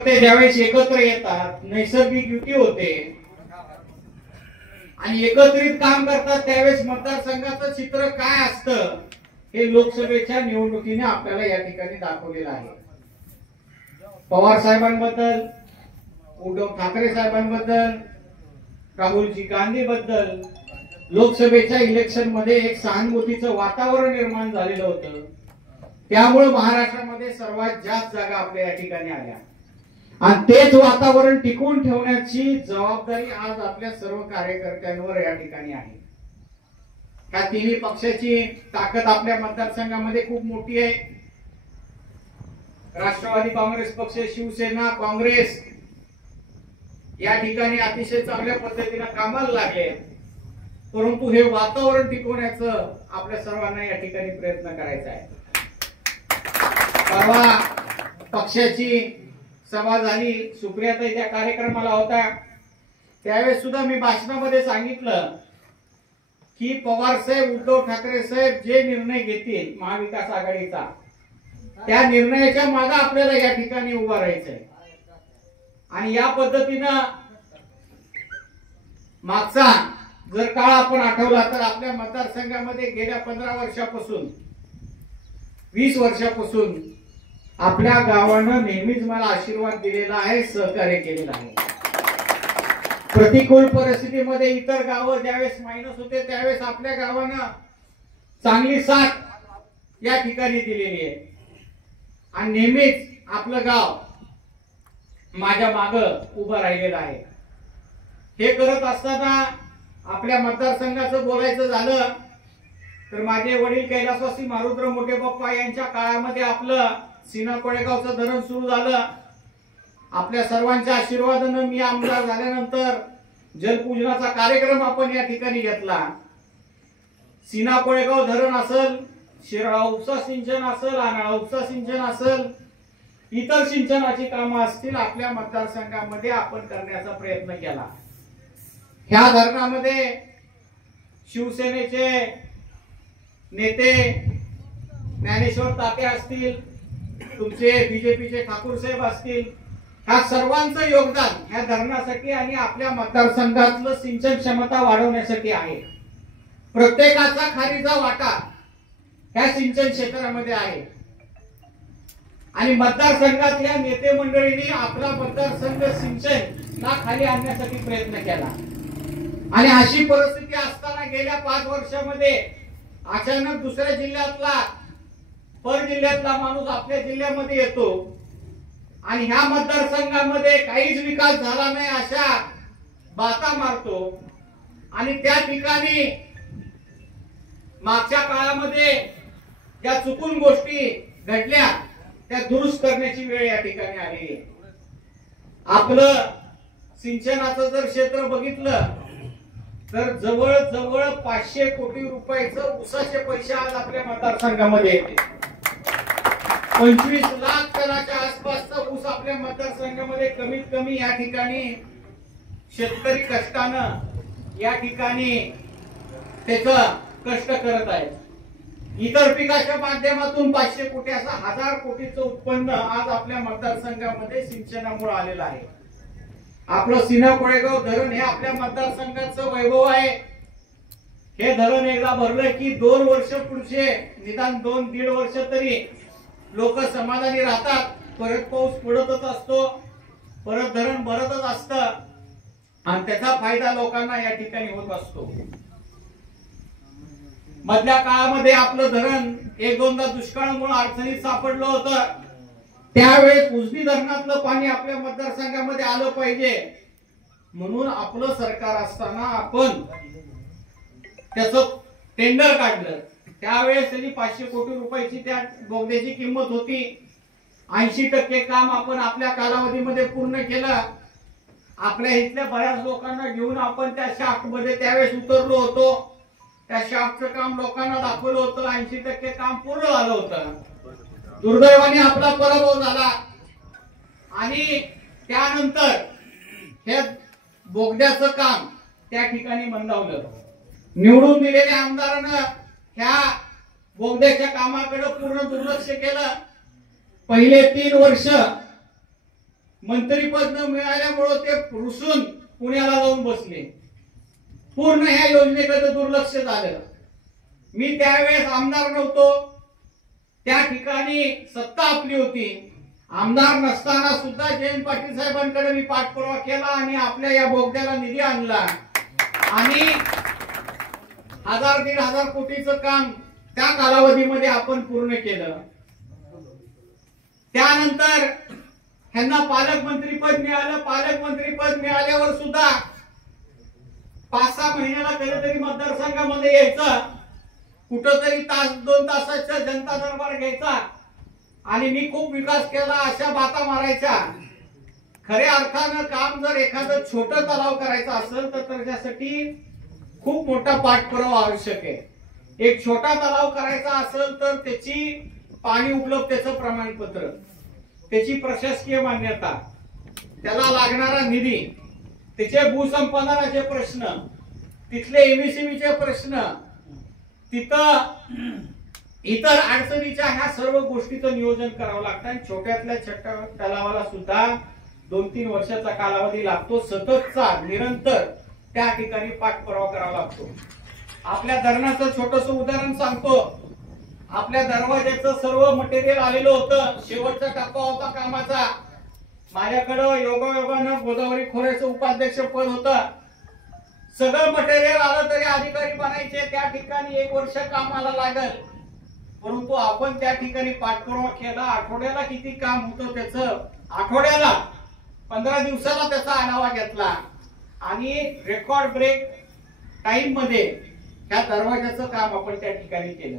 ते ज्यावेळेस एकत्र येतात नैसर्गिक युती होते आणि एकत्रित काम करतात त्यावेळेस मतदारसंघाचं चित्र काय असतं हे लोकसभेच्या निवडणुकीने आपल्याला या ठिकाणी दाखवलेलं आहे। पवार साहेबांबद्दल, उद्धव ठाकरे साहेबांबद्दल, राहुलजी गांधी बद्दल लोकसभेच्या इलेक्शन मध्ये एक सहानुभूतीचं वातावरण निर्माण झालेलं होतं। त्यामुळे महाराष्ट्रामध्ये सर्वात जास्त जागा आपल्या या ठिकाणी आल्या आणि तेच वातावरण टिकवून ठेवण्याची जबाबदारी आज आपल्या सर्व कार्यकर्त्यांवर या ठिकाणी आहे। या तिन्ही पक्षाची ताकद आपल्या मतदारसंघामध्ये खूप मोठी आहे। राष्ट्रवादी काँग्रेस पक्ष, शिवसेना, काँग्रेस या ठिकाणी अतिशय चांगल्या पद्धतीने कामाला लागले, परंतु हे वातावरण टिकवण्याचं आपल्या सर्वांना या ठिकाणी प्रयत्न करायचा आहे। परवा पक्षाची सभा झाली, सुप्रियाताई त्या कार्यक्रमाला होता, त्यावेळेस सुद्धा मी भाषणामध्ये सांगितलं की पवार साहेब, उद्धव ठाकरे साहेब जे निर्णय घेतील महाविकास आघाडीचा, त्या निर्णयाच्या मागे आपल्याला या ठिकाणी उभा राहायचंय। आणि या पद्धतीनं मागचा जर काळ आपण आठवला तर आपल्या मतदारसंघामध्ये गेल्या 15 वर्षापासून 20 वर्षापासून आपल्या गावानं नेहमीच मला आशीर्वाद दिलेला आहे, सहकार्य केलेलं आहे। प्रतिकूल परिस्थितीमध्ये इतर गावं ज्यावेळेस मायनस होते त्यावेळेस आपल्या गावानं चांगली साथ या ठिकाणी दिलेली आहे आणि नेहमीच आपलं गाव माझ्या मागं उभं राहिलेलं आहे। हे करत असताना आपल्या मतदारसंघाचं बोलायचं झालं तर माझे वडील कैलासवासी मारुद्र मोठे बाप्पा यांच्या काळामध्ये आपलं सीना कोळेगावचं धरण सुरू झालं। आपल्या सर्वांच्या आशीर्वादानं मी आमदार झाल्यानंतर जलपूजनाचा कार्यक्रम आपण या ठिकाणी घेतला। सीना कोळेगाव धरण असेल, शिराळा उपसा सिंचन असेल, आनाळा उपसा सिंचन असेल, इतर सिंचनाची कामं असतील, आपल्या मतदारसंघामध्ये आपण करण्याचा प्रयत्न केला। ह्या धरणामध्ये शिवसेनेचे नेते ज्ञानेश्वर ताते असतील, तुमचे बीजेपीचे ठाकूर साहेब असतील, ह्या सर्वांचं योगदान ह्या धरणासाठी आणि आपल्या मतदारसंघातलं सिंचन क्षमता वाढवण्यासाठी आहे। प्रत्येकाचा खारीचा वाटा ह्या सिंचन क्षेत्रामध्ये आहे आणि मतदारसंघातल्या नेते मंडळींनी आपला मतदारसंघ सिंचनला खाली आणण्यासाठी प्रयत्न केला आणि अशी परिस्थिती असताना गेल्या 5 वर्षामध्ये अचानक दुसऱ्या जिल्ह्यातला, पर जिल्ह्यातला माणूस आपल्या जिल्ह्यामध्ये येतो आणि ह्या मतदारसंघामध्ये काहीच विकास झाला नाही अशा बाता मारतो आणि त्या ठिकाणी मागच्या काळामध्ये ज्या चुकून गोष्टी घडल्या त्या दुरुस्त करण्याची वेळ या ठिकाणी आली आहे। आपलं सिंचनाचं जर क्षेत्र बघितलं तर जवळजवळ 500 कोटी रुपयाचं ऊसाचे पैसे आज आपल्या मतदारसंघामध्ये येते। 25 लाख टनाच्या आसपासचा ऊस आपल्या मतदारसंघामध्ये कमीत कमी या ठिकाणी शेतकरी कष्टानं या ठिकाणी त्याचं कष्ट करत आहे। इतर पिकाच्या माध्यमातून 500 कोटी असं 1000 कोटीचं उत्पन्न आज आपल्या मतदारसंघामध्ये सिंचनामुळे आलेलं आहे। आपलं सीना कोळेगाव धरण हे आपल्या मतदारसंघाचं वैभव आहे। हे धरण एकदा भरलं की 2 वर्ष पुढचे निदान 2-1.5 वर्ष तरी लोक समाधानी राहतात। परत पाऊस पडतच असतो, परत धरण भरतच असतं आणि त्याचा फायदा लोकांना या ठिकाणी होत असतो। मधल्या काळामध्ये आपलं धरण 1-2दा दुष्काळामुळे अडचणीत सापडलं होतं, त्यावेळेस उजनी धरणातलं पाणी आपल्या मतदारसंघामध्ये आलं पाहिजे म्हणून आपलं सरकार असताना आपण त्याचं टेंडर काढलं। त्यावेळेस त्यांनी 500 कोटी रुपयाची त्या बोगद्याची किंमत होती। 80% काम आपण आपल्या कालावधीमध्ये पूर्ण केलं। आपल्या इथल्या बऱ्याच लोकांना घेऊन आपण त्या शाफ्ट मध्ये त्यावेळेस उतरलो होतो। त्या शाफ्टचं काम लोकांना दाखवलं होतं, 80% काम पूर्ण झालं होतं। दुर्दैवाने आपला पराभव झाला आणि त्यानंतर हे बोगद्याचं काम त्या ठिकाणी मंदावलं। निवडून दिलेल्या आमदारानं ह्या बोगद्याच्या कामाकडे पूर्ण दुर्लक्ष केलं। पहिले 3 वर्ष मंत्रीपद न मिळाल्यामुळे ते रुसून पुण्याला जाऊन बसले. पूर्ण ह्या योजनेकडे दुर्लक्ष झालं. मी त्यावेळेस आमदार नव्हतो, त्या ठिकाणी सत्ता आपली होती. आमदार नसताना सुद्धा जयंत पाटील साहेबांकडे मी पाठपुरावा केला आणि आपल्या या बोगद्याला निधी आणला आणि 1000-1500 कोटीचं काम त्या कालावधीमध्ये आपण पूर्ण केलं. त्यानंतर ह्यांना पालकमंत्रीपद मिळालं. पालकमंत्रीपद मिळाल्यावर सुद्धा 5-6 महिन्याला कधीतरी मतदारसंघामध्ये यायचं, कुठंतरी तास 2 तासाचा जनता दरबार घ्यायचा आणि मी खूप विकास केला अशा बाता मारायच्या. खऱ्या अर्थानं काम जर एखादं छोटं तलाव करायचं असेल तर त्याच्यासाठी खूप मोठा पाठपुरावा आवश्यक आहे. एक छोटा तलाव करायचा असेल तर त्याची पाणी उपलब्धतेचं प्रमाणपत्र, त्याची प्रशासकीय मान्यता, त्याला लागणारा निधी, त्याचे भूसंपादनाचे प्रश्न, तिथले एमएसएमईचे प्रश्न, तिथं इतर अडचणीच्या ह्या सर्व गोष्टीचं नियोजन करावं लागतं. आणि छोट्यातल्या छोट्या तलावाला सुद्धा 2-3 वर्षाचा कालावधी लागतो. सततचा निरंतर त्या ठिकाणी पाठपुरावा करावा लागतो. आपल्या धरणाचं छोटस उदाहरण सांगतो. आपल्या दरवाजाचं सर्व मटेरियल आलेलं होतं, शेवटचा टप्पा होता कामाचा. माझ्याकडं योगायोगानं गोदावरी खोऱ्याचं उपाध्यक्ष पद होतं. सगळं मटेरियल आलं तरी अधिकारी बनायचे, त्या ठिकाणी 1 वर्ष कामाला लागल. परंतु आपण त्या ठिकाणी पाठपुरावा केला. आठवड्याला किती काम होतं त्याचं, आठवड्याला 15 दिवसाला त्याचा आढावा घेतला आणि रेकॉर्ड ब्रेक टाइम मध्ये त्या दरवाजाचं काम आपण त्या ठिकाणी केलं.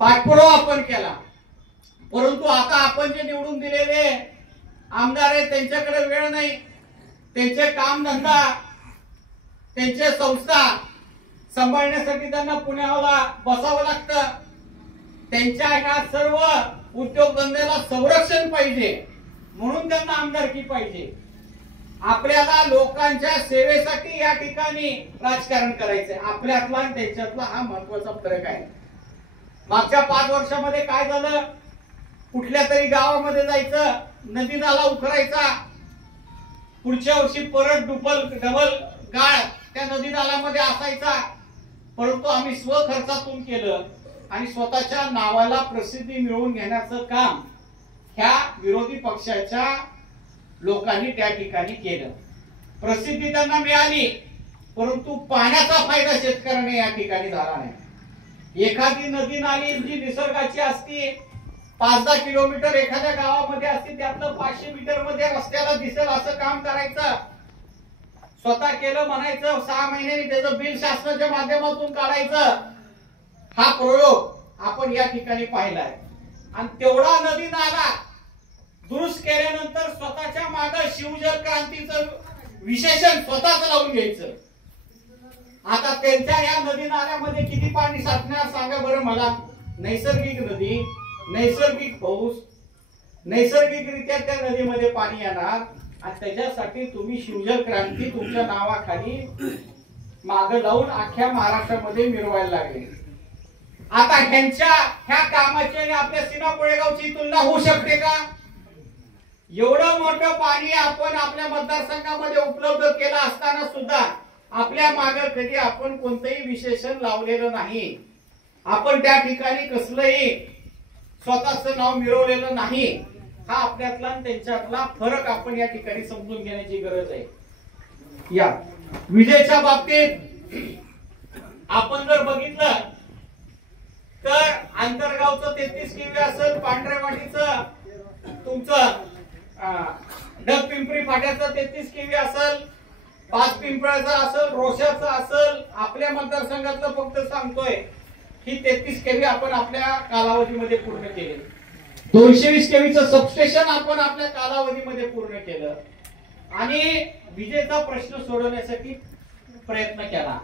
पाठपुरावा आपण केला. परंतु आता आपण जे निवडून दिलेले आमदार आहेत त्यांच्याकडे वेळ नाही. त्यांचे काम धंदा, त्यांचे संस्था सांभाळण्यासाठी त्यांना पुण्याला बसावं लागतं. त्यांच्या ह्या सर्व उद्योगधंद्याला संरक्षण पाहिजे म्हणून त्यांना आमदारकी पाहिजे. आपल्याला लोकांच्या सेवेसाठी या ठिकाणी राजकारण करायचंय. आपल्यातला आणि त्यांच्यातला हा महत्वाचा फरक आहे. मागच्या 5 वर्षामध्ये काय झालं, कुठल्या तरी गावामध्ये जायचं, नदी नाला उखरायचा, पुढच्या वर्षी परत डबल गाळ त्या नदी नाल्यामध्ये असायचा. परंतु आम्ही स्वखर्चातून केलं आणि स्वतःच्या नावाला प्रसिद्धी मिळवून घेण्याचं काम ह्या विरोधी पक्षाच्या लोकांनी त्या ठिकाणी केलं. प्रसिद्धी त्यांना मिळाली, परंतु पाण्याचा फायदा शेतकऱ्यांना या ठिकाणी झाला नाही. एखादी नदी नाली जी निसर्गाची असती 5-10 किलोमीटर एखाद्या गावामध्ये असते, त्यातलं 500 मीटर मध्ये रस्त्याला दिसेल असं काम करायचं. स्वतः केलं म्हणायचं, 6 महिन्यांनी त्याचं बिल शासनाच्या माध्यमातून काढायचं. हा प्रयोग आपण या ठिकाणी पाहिलाय. आणि तेवढा नदी नाला दुरुस्त केल्यानंतर स्वतःच्या मागे शिवजल क्रांतीचं विशेषण स्वतःच लावून घ्यायचं. आता त्यांच्या या नदी नाल्यामध्ये किती पाणी साठणार सांगा बरं मला. नैसर्गिक नदी, नैसर्गिक पाऊस, नैसर्गिकरित्या त्या नदीमध्ये पाणी येणार आणि त्याच्यासाठी तुम्ही शिवजल क्रांती तुमच्या नावाखाली माग लावून अख्ख्या महाराष्ट्रामध्ये मिरवायला लागले. आता ह्या कामाची आणि आपल्या सीना कोळेगावची तुलना होऊ शकते का? एवढं मोठं पाणी आपण आपल्या मतदारसंघामध्ये उपलब्ध केलं असताना सुद्धा आपल्या मागे कधी आपण कोणतंही विशेषण लावलेलं नाही. आपण त्या ठिकाणी कसलंही स्वतःच नाव मिळवलेलं नाही. हा आपल्यातला आणि त्यांच्यातला फरक आपण या ठिकाणी समजून घेण्याची गरज आहे. या विजेच्या बाबतीत आपण जर बघितलं तर आंतरगावचं 33 केव्ही असेल, पांढरेवाडीचं तुमचं डगपिंपरी फाट्याचं 33 केव्ही असेल, 5 पिंपळाचं असेल, रोशाचं असेल, आपल्या मतदारसंघातलं फक्त सांगतोय ही 33 केव्ही आपण आपल्या कालावधीमध्ये पूर्ण केले. 220 केव्हीचं सबस्टेशन आपण आपल्या कालावधीमध्ये पूर्ण केलं आणि विजेचा प्रश्न सोडवण्यासाठी प्रयत्न केला.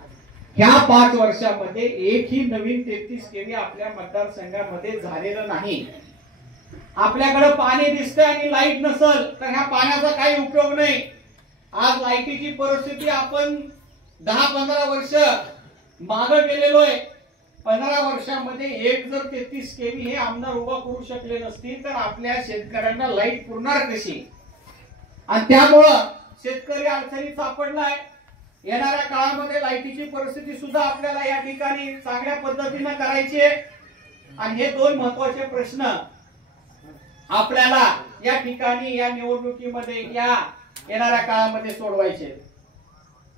ह्या 5 वर्षामध्ये एकही नवीन 33 केव्ही आपल्या मतदारसंघामध्ये झालेलं नाही. आपल्याकडे पाणी दिसतंय आणि लाईट नसल तर ह्या पाण्याचा काही उपयोग नाही. आज लाईटीची परिस्थिती आपण 10-15 वर्ष मागे गेलेलो आहे. 15 वर्षामध्ये एक जर 33 केव्ही हे आमदार उभा करू शकले नसतील तर आपल्या शेतकऱ्यांना लाईट पुरणार कशी? आणि त्यामुळं शेतकरी अडचणीत सापडलाय. येणाऱ्या काळामध्ये लाईटीची परिस्थिती सुद्धा आपल्याला या ठिकाणी चांगल्या पद्धतीनं करायची आहे. आणि हे दोन महत्वाचे प्रश्न आपल्याला या ठिकाणी या निवडणुकीमध्ये या येणाऱ्या काळामध्ये सोडवायचे.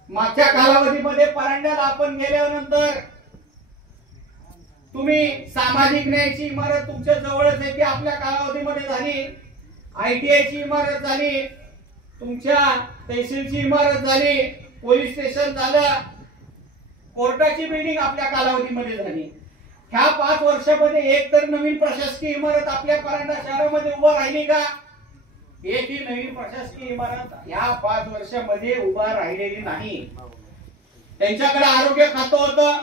मागच्या कालावधीमध्ये परांड्यात आपण गेल्यानंतर तुम्ही सामाजिक न्यायाची इमारत तुमच्या जवळच आहे ती आपल्या कालावधीमध्ये झाली. ITI ची इमारत झाली, तुमच्या तहसीलची इमारत झाली, पोलीस स्टेशन झालं, कोर्टाची बिल्डिंग आपल्या कालावधीमध्ये झाली. ह्या 5 वर्षामध्ये एक तर नवीन प्रशासकीय इमारत आपल्या परांडा शहरामध्ये उभा राहिली का? एकही नवीन प्रशासकीय इमारत ह्या 5 वर्षामध्ये उभा राहिलेली नाही. त्यांच्याकडे आरोग्य खातं होतं.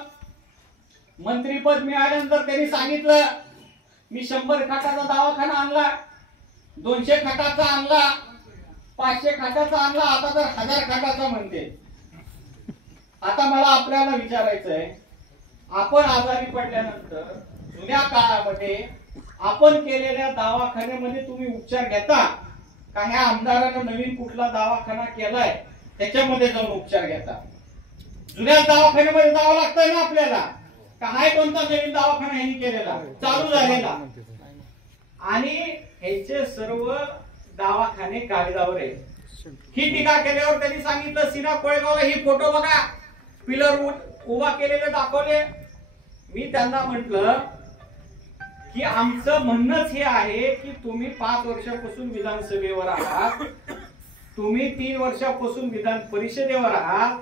मंत्रीपद मिळाल्यानंतर त्यांनी सांगितलं मी 100 खाटाचा दवाखाना आणला, 200 खाटाचा आणला, 500 खाटाचा आणला, आता तर 1000 खाटाचा म्हणते. आता मला आपल्याला विचारायचंय, आपण आजारी पडल्यानंतर जुन्या काळामध्ये आपण केलेल्या दवाखान्यामध्ये तुम्ही उपचार घेता का? ह्या आमदारानं नवीन कुठला दवाखाना केलाय त्याच्यामध्ये जाऊन उपचार घेता? जुन्या दवाखान्यामध्ये जावं लागतं ना आपल्याला. काय कोणता नवीन दवाखाना यांनी केलेला चालू झालेला? आणि ह्याचे सर्व दवाखाने कागदावर आहे. ही टीका केल्यावर त्यांनी सांगितलं सीना कोळेगावला ही फोटो बघा, पिलर उभा केलेले दाखवले. मी त्यांना म्हटलं की आमचं म्हणणंच हे आहे की तुम्ही 5 वर्षापासून विधानसभेवर आहात, तुम्ही 3 वर्षापासून विधान परिषदेवर आहात,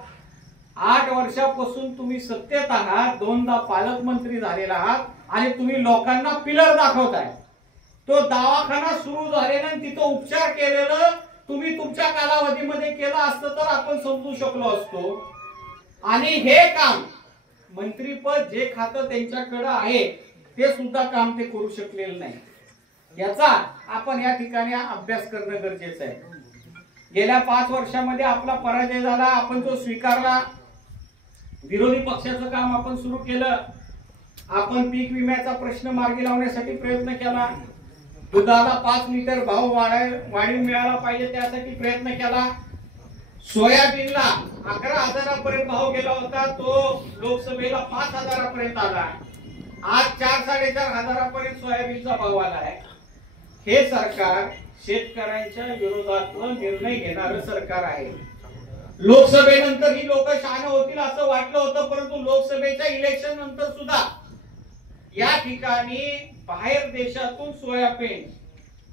8 वर्षापासून तुम्ही सत्तेत आहात, 2दा पालकमंत्री झालेला आहात आणि तुम्ही लोकांना पिलर दाखवताय. तो दवाखाना सुरू झालेला आणि तिथं उपचार केलेलं तुम्ही तुमच्या कालावधीमध्ये केलं असतं तर आपण समजू शकलो असतो. आणि हे काम मंत्रीपद जे खातं त्यांच्याकडे आहे ते सुद्धा काम ते करू शकलेलं नाही. याचा आपण या ठिकाणी अभ्यास करणं गरजेचं आहे. गेल्या 5 वर्षामध्ये आपला पराजय झाला, आपण तो स्वीकारला. विरोधी पक्षाचं काम आपण सुरू केलं. आपण पीक विम्याचा प्रश्न मार्गी लावण्यासाठी प्रयत्न केला. दुधाला 5 लिटर भाव वाढीव मिळाला पाहिजे त्यासाठी प्रयत्न केला. सोयाबीनला 11,000पर्यंत भाव गेला होता, तो लोकसभेला 5,000पर्यंत आला. आज 4-4.5 सोयाबीनचा भाव आला आहे. हे सरकार शेतकऱ्यांच्या विरोधातलं निर्णय घेणारं सरकार आहे. लोकसभेनंतर ही लोक शहाणे होतील असं वाटलं होतं, परंतु लोकसभेच्या इलेक्शन नंतर सुद्धा या ठिकाणी बाहेर देशातून सोयाबीन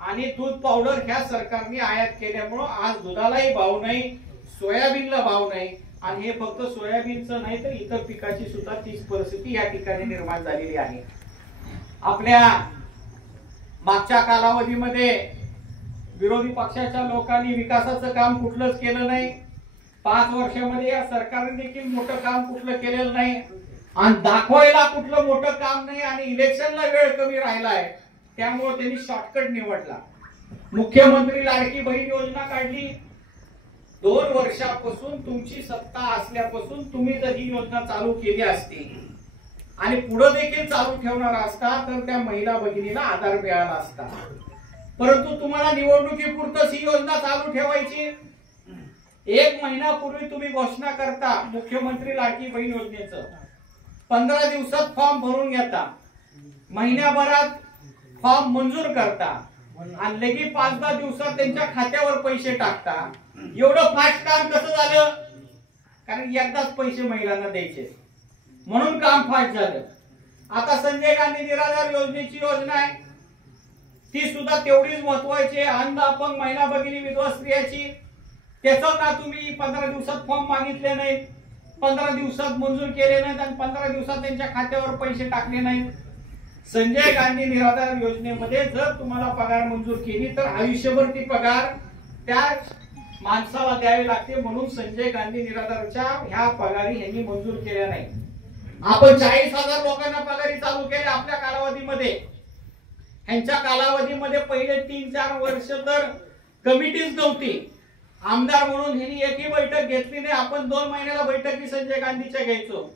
आणि दूध पावडर ह्या सरकारने आयात केल्यामुळं आज दुधालाही भाव नाही, सोयाबीनला भाव नाही. आणि हे फक्त सोयाबीनचं नाही तर इतर पिकाची सुद्धा तीच परिस्थिती या ठिकाणी निर्माण झालेली आहे. आपल्या मागच्या कालावधीमध्ये विरोधी पक्षाच्या लोकांनी विकासाचं काम कुठलंच केलं नाही. 5 वर्षामध्ये या सरकारने देखील मोठं काम कुठलं केलेलं नाही आणि दाखवायला कुठलं मोठं काम नाही. आणि इलेक्शनला वेळ कमी राहिलाय त्यामुळे त्यांनी शॉर्टकट निवडला. मुख्यमंत्री लाडकी बहीण योजना काढली. 2 वर्षापासून तुमची सत्ता असल्यापासून तुम्ही जर ही योजना चालू केली असती आणि पुढे देखील चालू ठेवणार असता तर त्या महिला भगिनीला आधार मिळाला असता. परंतु तुम्हाला निवडणुकीपुरतच ही योजना चालू ठेवायची. 1 महिन्यापूर्वी तुम्ही घोषणा करता मुख्यमंत्री लाडकी बहीण योजनेचं, 15 दिवसात फॉर्म भरून घेता, महिन्याभरात फॉर्म मंजूर करता आणि लगेच 5-10 दिवसात त्यांच्या खात्यावर पैसे टाकता. एवढं फास्ट काम कसं झालं? कारण एकदाच पैसे महिलांना द्यायचे म्हणून काम फास्ट झालं. आता संजय गांधी निराधार योजनेची योजना आहे, ती सुद्धा तेवढीच महत्वाची आहे. अंध अपंग महिला भगिनी विधवा स्त्रियाची, त्याचं का तुम्ही 15 दिवसात फॉर्म मागितले नाहीत, 15 दिवसात मंजूर केले नाहीत आणि 15 दिवसात त्यांच्या खात्यावर पैसे टाकले नाहीत? संजय गांधी निराधार योजनेमध्ये जर तुम्हाला पगार मंजूर केली तर आयुष्यभर ती पगार त्या माणसाला द्यावी लागते. म्हणून संजय गांधी निराधारच्या ह्या पगारी यांनी मंजूर केल्या नाही. आपण 40,000 लोकांना पगारी चालू केल्या आपल्या कालावधीमध्ये. ह्यांच्या कालावधीमध्ये पहिले 3-4 वर्ष तर कमिटीच नव्हती. आमदार म्हणून ह्यांनी एकही बैठक घेतली नाही. आपण 2 महिन्याला बैठकी संजय गांधीच्या घ्यायचो.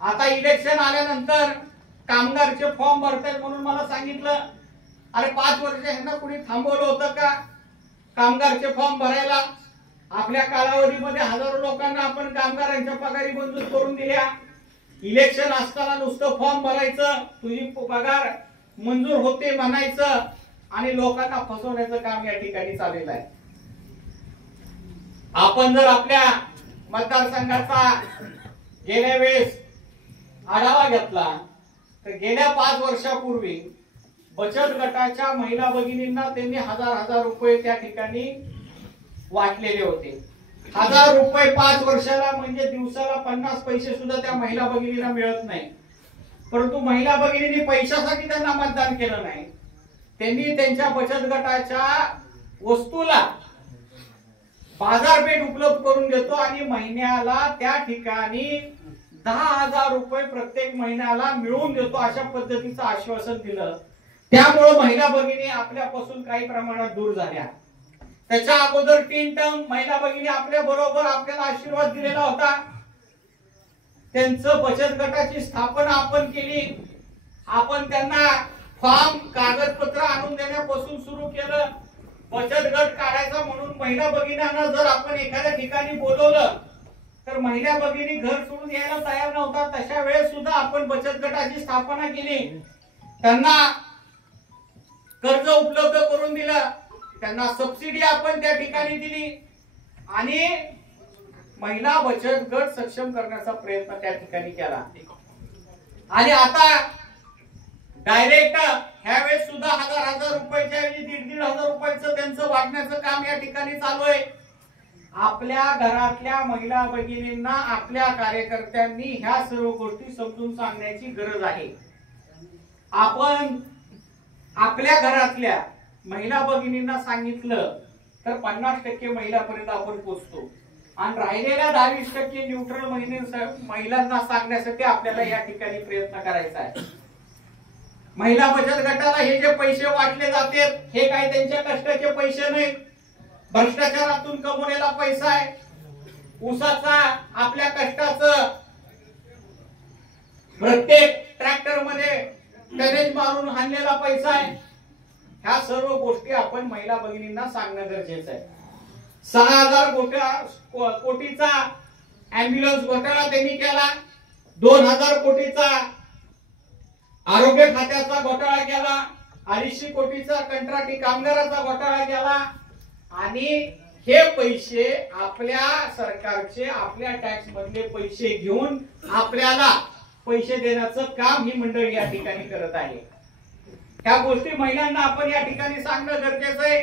आता इलेक्शन आल्यानंतर कामगारचे फॉर्म भरतात म्हणून मला सांगितलं, अरे 5 वर्ष ह्यांना कुणी थांबवलं होतं का? कामगारचे फॉर्म भरायला आपल्या कालावधीमध्ये हजारो लोकांना आपण कामगारांच्या पगारी मंजूर करून दिल्या. इलेक्शन असताना नुसतं फॉर्म भरायचं, तुझी पगार मंजूर होते म्हणायचं आणि लोकांना फसवण्याचं काम या ठिकाणी चाललेलं आहे. आपण जर आपल्या मतदारसंघाचा गेल्या वेळेस आढावा घेतला तर गेल्या 5 वर्षापूर्वी बचत गटाच्या महिला भगिनींना त्यांनी हजार रुपये त्या ठिकाणी वाटलेले होते. 1000 रुपये 5 वर्षाला म्हणजे दिवसाला 50 पैसे सुद्धा त्या महिला भगिनींना मिळत नाही. परंतु महिला भगिनींनी पैशासाठी त्यांना मतदान केलं नाही. त्यांनी त्यांच्या बचत गटाच्या वस्तूला बाजारपेठ उपलब्ध करून देतो आणि महिन्याला त्या ठिकाणी 10,000 रुपये प्रत्येक महिन्याला मिळवून देतो अशा पद्धतीचं आश्वासन दिलं. त्यामुळे महिला भगिनी आपल्यापासून काही प्रमाणात दूर झाल्या. त्याच्या अगोदर 3 टर्म महिला भगिनी आपल्या बरोबर आपल्याला आशीर्वाद दिलेला होता. त्यांचं बचत गटाची स्थापना आपण केली. आपण त्यांना फॉर्म कागदपत्र आणून देण्यापासून सुरू केलं. बचत गट काढायचा म्हणून महिला भगिनींना जर आपण एखाद्या ठिकाणी बोलवलं तर महिला भगिनी घर सोडून यायला तयार नव्हता. तशा वेळेस सुद्धा आपण बचत गटाची स्थापना केली. त्यांना कर्ज उपलब्ध करून दिलं. त्यांना सबसिडी आपण त्या ठिकाणी दिली आणि महिला बचत गट सक्षम करण्याचा प्रयत्न त्या ठिकाणी केला. आणि आता डायरेक्ट ह्यावेळेस सुद्धा हजार रुपयाच्या ऐवजी 1,500 रुपयाचं त्यांचं वाटण्याचं काम या ठिकाणी चालू आहे. आपल्या घरातल्या महिला भगिनींना आपल्या कार्यकर्त्यांनी ह्या सर्व गोष्टी समजून सांगण्याची गरज आहे. आपण आपल्या घरातल्या महिला भगिनींना सांगितलं तर 50% महिलापर्यंत आपण पोहोचतो आणि राहिलेल्या 20% न्यूट्रल महिलांना सांगण्यासाठी आपल्याला या ठिकाणी प्रयत्न करायचा आहे. महिला बचत गटाला हे जे पैसे वाटले जातात हे काही त्यांच्या कष्टाचे पैसे नाहीत. भ्रष्टाचारातून कमवलेला पैसा आहे. ऊसाचा आपल्या कष्टाचं प्रत्येक ट्रॅक्टर मध्ये टनेज मारून आणलेला पैसा आहे. ह्या सर्व गोष्टी आपण महिला भगिनींना सांगणं गरजेचं आहे. 6,000 कोटीचा अँब्युलन्स घोटाळा त्यांनी केला. 2,000 कोटीचा आरोग्य खात्याचा घोटाळा केला. 250 कोटीचा कंत्राटी कामगाराचा घोटाळा केला आणि हे पैसे आपल्या सरकारचे आपल्या टॅक्स मधले पैसे घेऊन आपल्याला पैसे देण्याचं काम ही मंडळी या ठिकाणी करत आहे. ह्या गोष्टी महिलांना आपण या ठिकाणी सांगणं गरजेचं आहे.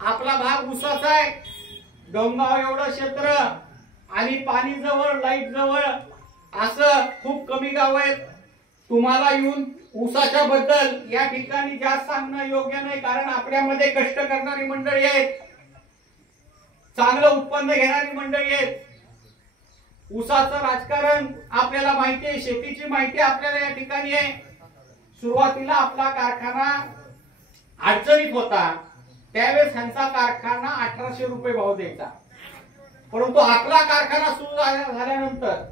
आपला भाग ऊसाचा आहे. डोंगाव एवढं क्षेत्र आणि पाणी जवळ लाईट जवळ असं खूप कमी गाव आहेत. तुम्हाला येऊन ऊसाच्या बद्दल या ठिकाणी जास्त सांगणं योग्य नाही कारण आपल्यामध्ये कष्ट करणारी मंडळी आहेत. चांगलं उत्पन्न घेणारी मंडळी आहेत. ऊसाचं राजकारण आपल्याला माहिती आहे. शेतीची माहिती आपल्याला या ठिकाणी आहे. सुरुवातीला आपला कारखाना अडचणीत होता त्यावेळेस ह्यांचा कारखाना 1800 रुपये भाव द्यायचा. परंतु आपला कारखाना सुरू झाल्यानंतर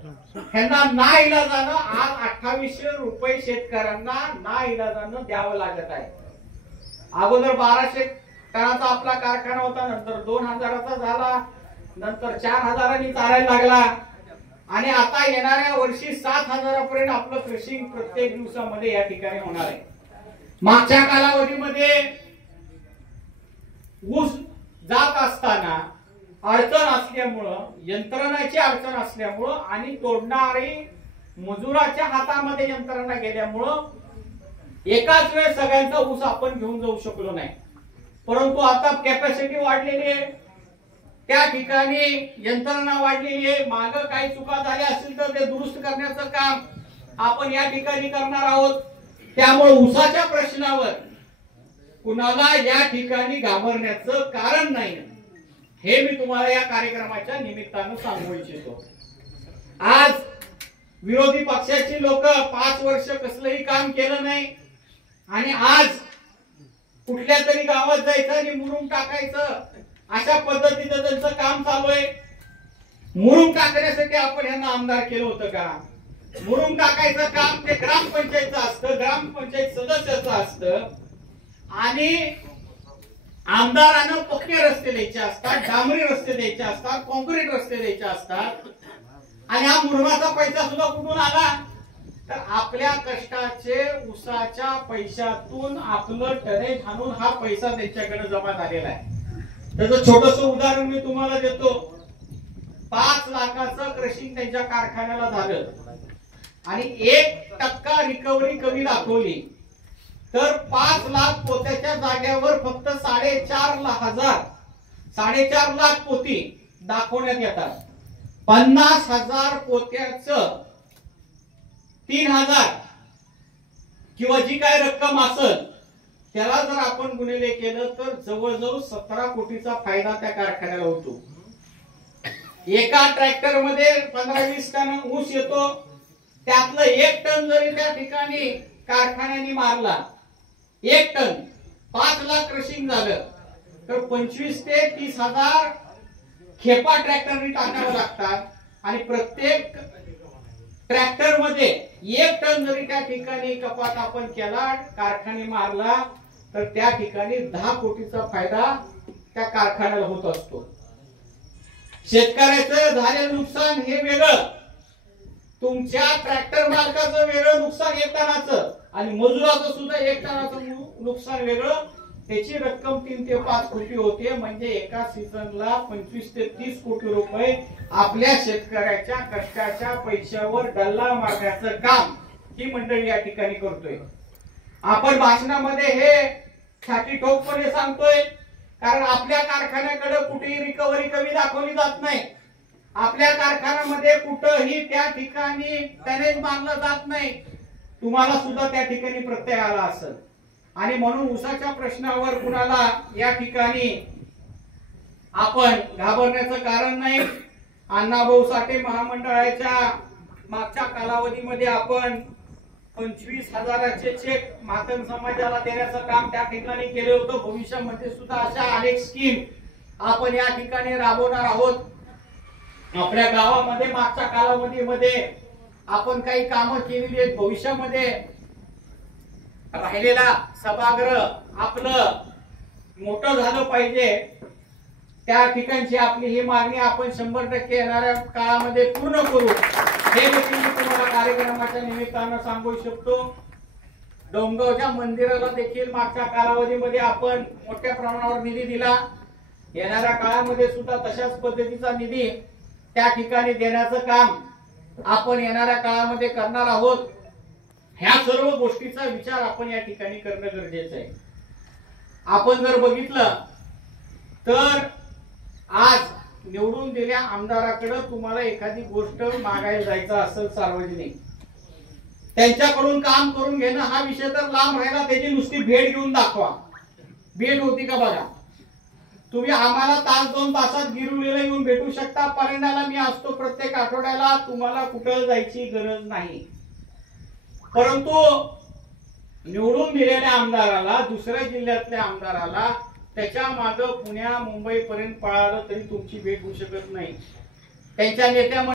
ह्यांना नाईलाजानं आज 2800 रुपये शेतकऱ्यांना नाईलाजानं द्यावं लागत आहे. अगोदर 1200 टनाचा आपला कारखाना होता, नंतर 2000चा झाला, नंतर 4000 चालायला लागला आणि आता येणाऱ्या वर्षी 7000 पर्यंत आपलं कृषी प्रत्येक दिवसामध्ये या ठिकाणी होणार आहे. मागच्या कालावधीमध्ये ऊस जात असताना अडचण असल्यामुळं यंत्रणाची अडचण असल्यामुळं आणि तोडणारी मजुराच्या हातामध्ये यंत्रणा गेल्यामुळं एकाच वेळेस सगळ्यांचा ऊस आपण घेऊन जाऊ शकलो नाही. परंतु आता कॅपॅसिटी वाढलेली आहे. त्या ठिकाणी यंत्रणा वाढलेली आहे. मागं काही चुका झाल्या असतील तर ते दुरुस्त करण्याचं काम आपण या ठिकाणी करणार आहोत. त्यामुळे ऊसाच्या प्रश्नावर कुणाला या ठिकाणी घाबरण्याचं कारण नाही हे मी तुम्हाला या कार्यक्रमाच्या निमित्तानं सांगू इच्छितो. आज विरोधी पक्षाची लोक 5 वर्ष कसलंही काम केलं नाही आणि आज कुठल्या तरी गावात जायचं आणि मुरुम टाकायचं अशा पद्धतीचं त्यांचं काम चालू आहे. मुरुम टाकण्यासाठी आपण यांना आमदार केलं होतं का? मुरुम टाकायचं काम ते ग्रामपंचायतचं असतं, ग्रामपंचायत सदस्याचं असतं आणि आमदारानं पक्के रस्ते द्यायचे असतात, डांबरी रस्ते द्यायचे असतात, कॉन्क्रीट रस्ते द्यायचे असतात, आणि हा मुरमाचा पैसा सुद्धा कुठून आला तर आपल्या कष्टाचे उसाच्या पैशातून आपलं टनेज आणून हा पैसा त्यांच्याकडे जमा झालेला आहे. त्याचं छोटस उदाहरण मी तुम्हाला देतो. 5 लाखाचं क्रशिंग त्यांच्या कारखान्याला झालं आणि 1% रिकव्हरी कमी दाखवली तर 5 लाख पोत्याच्या जागेवर फक्त 4.5 लाख पोती दाखवण्यात येतात. 50,000 पोत्याचं 3,000 किंवा जी काय रक्कम असेल त्याला जर आपण गुणिले केलं तर जवळजवळ 17 कोटीचा फायदा त्या कारखान्याला होतो. एका ट्रॅक्टर मध्ये 15-20 टन ऊस येतो, त्यातलं 1 टन जरी त्या ठिकाणी कारखान्याने मारला, 1 टन 5 लाख क्रशिंग झालं तर 25 ते 30,000 खेपा ट्रॅक्टरने टाकावं लागतात आणि प्रत्येक ट्रॅक्टर मध्ये 1 टन जरी त्या ठिकाणी कपात आपण केला, कारखाने मारला तर त्या ठिकाणी 10 कोटीचा फायदा त्या कारखान्याला होत असतो. शेतकऱ्याचं झालेलं नुकसान हे वेगळं, तुमच्या ट्रॅक्टर मालकाचं वेगळं नुकसान 1 टनाचं आणि मजुराचं सुद्धा 1 टनाचं नुकसान वेगळं. त्याची रक्कम 3 ते 5 कोटी होते. म्हणजे एका सीझनला 25 ते 30 कोटी रुपये आपल्या शेतकऱ्याच्या कष्टाच्या पैशावर डल्ला मारण्याचं काम ही मंडळी या ठिकाणी करतोय. आपण भाषणामध्ये हे छाती ठोकपणे सांगतोय कारण आपल्या कारखान्याकडे कुठेही रिकव्हरी कमी दाखवली जात नाही. आपल्या कारखान्यामध्ये कुठेही त्या ठिकाणी टनेज मानलं जात नाही. तुम्हाला सुद्धा त्या ठिकाणी प्रत्यय आला असेल आणि म्हणून ऊसाच्या प्रश्नावर कुणाला या ठिकाणी आपण घाबरण्याचं कारण नाही. अण्णाभाऊ साठे महामंडळाच्या मागच्या कालावधीमध्ये आपण 25,000चे चेक मातंग समाजाला देण्याचं काम त्या ठिकाणी केलं होतं. भविष्यामध्ये सुद्धा अशा अनेक स्कीम आपण या ठिकाणी राबवणार आहोत. आपल्या गावामध्ये मागच्या कालावधीमध्ये आपण काही कामं केलेली आहेत. भविष्यामध्ये राहिलेला सभागृह आपलं मोठं झालं पाहिजे, त्या ठिकाणची आपली ही मागणी आपण 100% येणाऱ्या काळामध्ये पूर्ण करू हे देखील मी तुम्हाला कार्यक्रमाच्या निमित्तानं सांगू शकतो. डोंगरगावच्या मंदिराला देखील मागच्या कालावधीमध्ये आपण मोठ्या प्रमाणावर निधी दिला. येणाऱ्या काळामध्ये सुद्धा तशाच पद्धतीचा निधी त्या ठिकाणी देण्याचं काम आपण येणाऱ्या काळामध्ये करणार आहोत. ह्या सर्व गोष्टीचा विचार आपण या ठिकाणी करणं गरजेचं आहे. आपण जर बघितलं तर आज निवडून दिलेल्या आमदाराकडे तुम्हाला एखादी गोष्ट मागायला जायचं असेल सार्वजनिक, त्यांच्याकडून काम करून घेणं हा विषय तर लांब राहिला, त्याची नुसती भेट घेऊन दाखवा. भेट होती का बघा. तुम्ही आम्हाला तास 2 तासात गिरवलेला येऊन भेटू शकता. परिणाला मी असतो प्रत्येक आठवड्याला, तुम्हाला कुठं जायची गरज नाही. परंतु निवडून दिलेल्या आमदाराला, दुसऱ्या जिल्ह्यातल्या आमदाराला त्याच्या मागे पुण्या मुंबई पर्यंत पळालं तरी तुमची भेट होऊ शकत नाही. त्यांच्या नेत्या